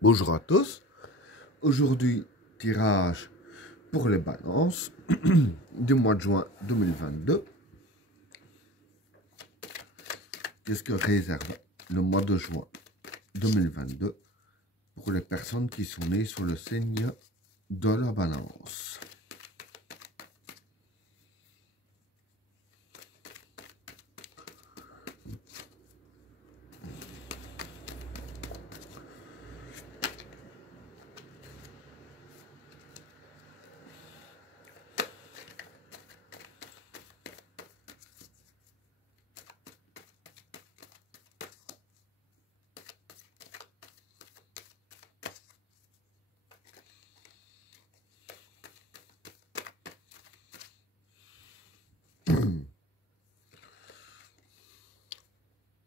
Bonjour à tous. Aujourd'hui, tirage pour les balances du mois de juin 2022. Qu'est-ce que réserve le mois de juin 2022 pour les personnes qui sont nées sur le signe de la balance?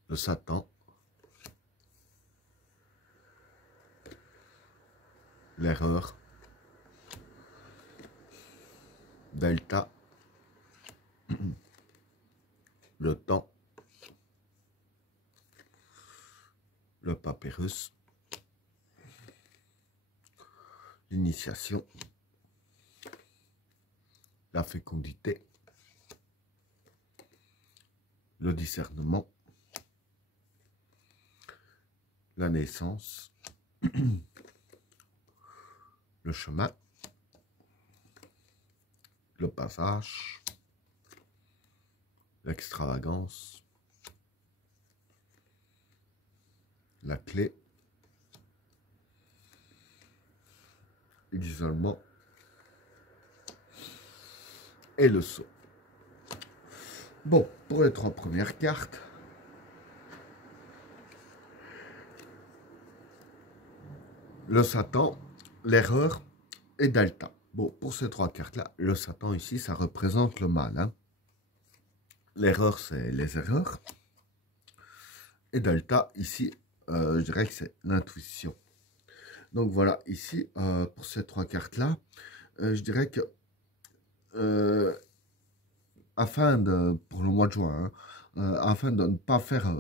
Le Satan, l'erreur, Delta, le temps, le papyrus, l'initiation, la fécondité, le discernement, la naissance, le chemin, le passage, l'extravagance, la clé, l'isolement et le saut. Bon, pour les trois premières cartes, le Satan, l'erreur et Delta. Bon, pour ces trois cartes-là, le Satan ici, ça représente le mal. Hein. L'erreur, c'est les erreurs. Et Delta, ici, je dirais que c'est l'intuition. Donc voilà, ici, pour ces trois cartes-là, je dirais que pour le mois de juin, hein, afin de ne pas faire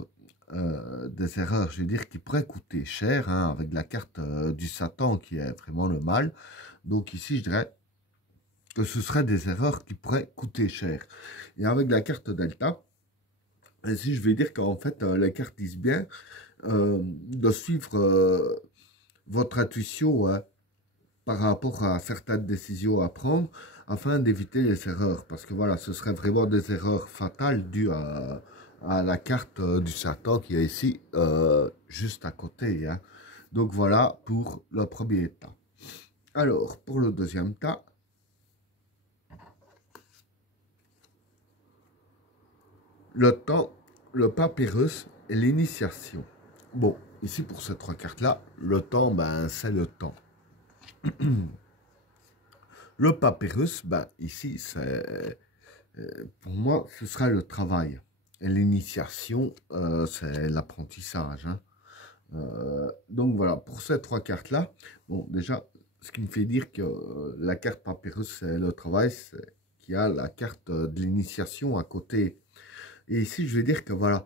des erreurs, je veux dire, qui pourraient coûter cher, hein, avec la carte du Satan qui est vraiment le mal. Donc ici, je dirais que ce seraient des erreurs qui pourraient coûter cher. Et avec la carte Delta, ici, je vais dire qu'en fait, les cartes disent bien de suivre votre intuition, hein, par rapport à certaines décisions à prendre afin d'éviter les erreurs. Parce que voilà, ce serait vraiment des erreurs fatales dues à la carte du Satan qui est ici, juste à côté. Hein. Donc voilà pour le premier tas. Alors, pour le deuxième tas, le temps, le papyrus et l'initiation. Bon, ici pour ces trois cartes-là, le temps, ben, c'est le temps. Le papyrus, ben, ici, c'est, pour moi, ce sera le travail. Et l'initiation, c'est l'apprentissage. Hein. Donc voilà, pour ces trois cartes-là, bon, déjà, ce qui me fait dire que la carte papyrus, c'est le travail, c'est qu'il y a la carte de l'initiation à côté. Et ici, je vais dire que voilà,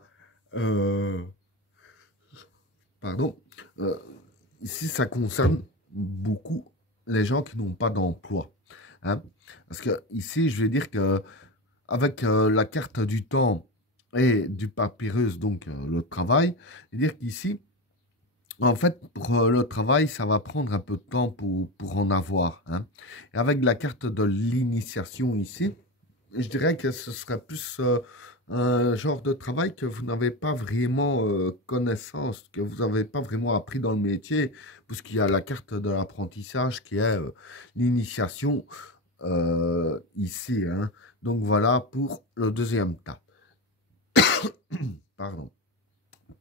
pardon, euh, ici, ça concerne beaucoup les gens qui n'ont pas d'emploi. Hein. Parce que ici, je vais dire que avec la carte du temps et du papyrus, donc le travail, je vais dire qu'ici, en fait, pour le travail, ça va prendre un peu de temps pour en avoir. Hein. Et avec la carte de l'initiation ici, je dirais que ce serait plus un genre de travail que vous n'avez pas vraiment connaissance, que vous n'avez pas vraiment appris dans le métier, puisqu'il y a la carte de l'apprentissage qui est l'initiation ici. Hein. Donc voilà pour le deuxième tas. Pardon.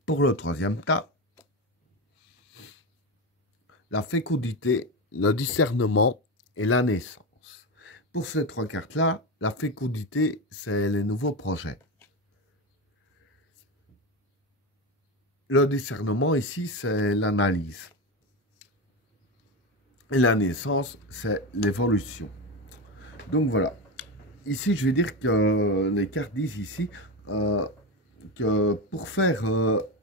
Pour le troisième tas, la fécondité, le discernement et la naissance. Pour ces trois cartes-là, la fécondité, c'est les nouveaux projets. Le discernement ici, c'est l'analyse. Et la naissance, c'est l'évolution. Donc voilà. Ici, je vais dire que les cartes disent ici que pour faire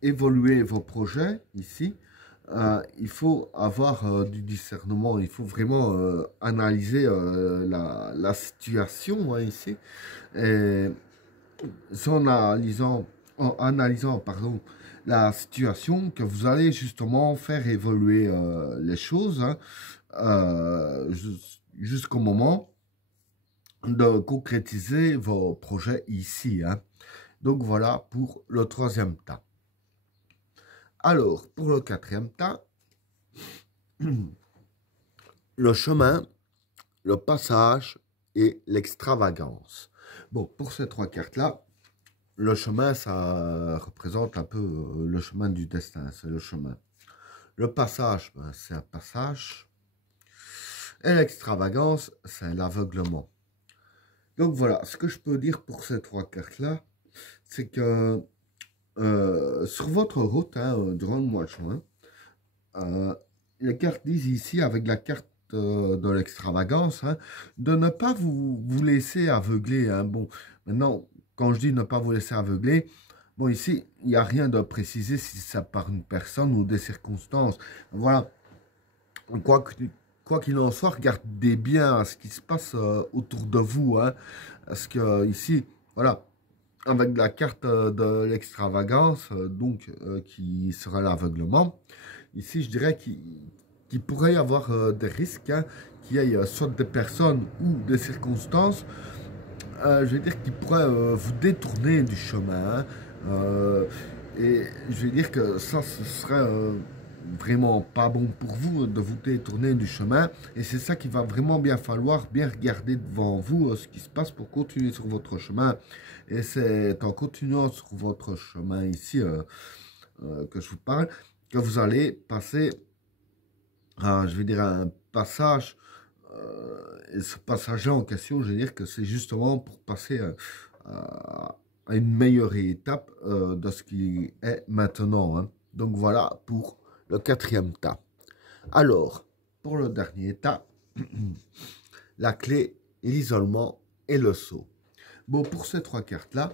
évoluer vos projets, ici, il faut avoir du discernement, il faut vraiment analyser la situation hein, ici. Et c'est en analysant pardon, la situation que vous allez justement faire évoluer les choses hein, jusqu'au moment de concrétiser vos projets ici. Hein. Donc voilà pour le troisième tas. Alors, pour le quatrième tas, le chemin, le passage et l'extravagance. Bon, pour ces trois cartes-là, le chemin, ça représente un peu le chemin du destin, c'est le chemin. Le passage, ben, c'est un passage. Et l'extravagance, c'est l'aveuglement. Donc voilà, ce que je peux dire pour ces trois cartes-là, c'est que sur votre route, hein, durant le mois de juin, les cartes disent ici, avec la carte de l'extravagance, hein, de ne pas vous laisser aveugler. Hein. Bon, maintenant, quand je dis ne pas vous laisser aveugler, bon, ici, il n'y a rien de précisé si ça par une personne ou des circonstances. Voilà. Quoi qu'il en soit, regardez bien ce qui se passe autour de vous. Hein, parce que ici, voilà, avec la carte de l'extravagance, qui sera l'aveuglement, ici, je dirais qu'il pourrait y avoir des risques, hein, qu'il y ait soit des personnes ou des circonstances, je vais dire, qui pourraient vous détourner du chemin. Hein, et je vais dire que ça, ce serait vraiment pas bon pour vous de vous détourner du chemin. Et c'est ça qu'il va vraiment bien falloir bien regarder devant vous ce qui se passe pour continuer sur votre chemin. Et c'est en continuant sur votre chemin ici que je vous parle, que vous allez passer, je vais dire, un passage. Et ce passage-là en question, je vais dire que c'est justement pour passer à une meilleure étape de ce qui est maintenant. Hein. Donc voilà pour le quatrième tas. Alors, pour le dernier tas, la clé, l'isolement et le saut. Bon, pour ces trois cartes-là,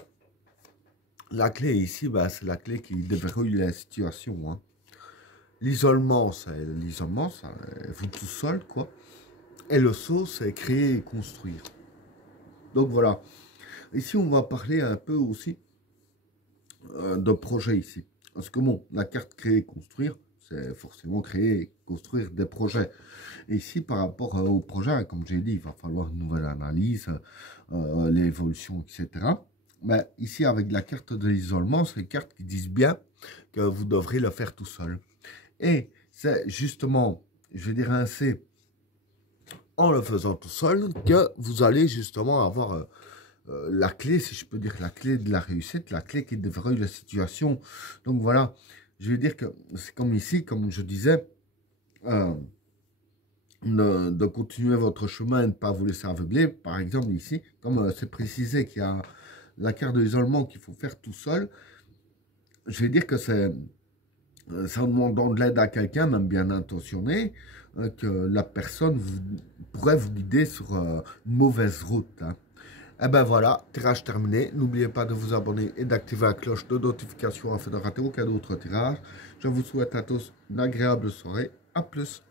la clé ici, bah, c'est la clé qui déverrouille la situation. Hein. L'isolement, c'est vous tout seul, quoi. Et le saut, c'est créer et construire. Donc voilà. Ici, on va parler un peu aussi de projet ici. Parce que bon, la carte créer et construire, c'est forcément créer et construire des projets. Et ici, par rapport au projet, comme j'ai dit, il va falloir une nouvelle analyse, l'évolution, etc. Mais ici, avec la carte de l'isolement, c'est les cartes qui disent bien que vous devrez le faire tout seul. Et c'est justement, je vais dire ainsi, en le faisant tout seul, que vous allez justement avoir la clé, si je peux dire, la clé de la réussite, la clé qui déverrouille la situation. Donc voilà, je vais dire que c'est comme ici, comme je disais, de continuer votre chemin et de ne pas vous laisser aveugler. Par exemple ici, comme c'est précisé qu'il y a la carte de l'isolement qu'il faut faire tout seul, je vais dire que c'est en demandant de l'aide à quelqu'un, même bien intentionné, que la personne pourrait vous guider sur une mauvaise route. Hein. Et ben voilà, tirage terminé. N'oubliez pas de vous abonner et d'activer la cloche de notification afin de rater aucun autre tirage. Je vous souhaite à tous une agréable soirée. À plus.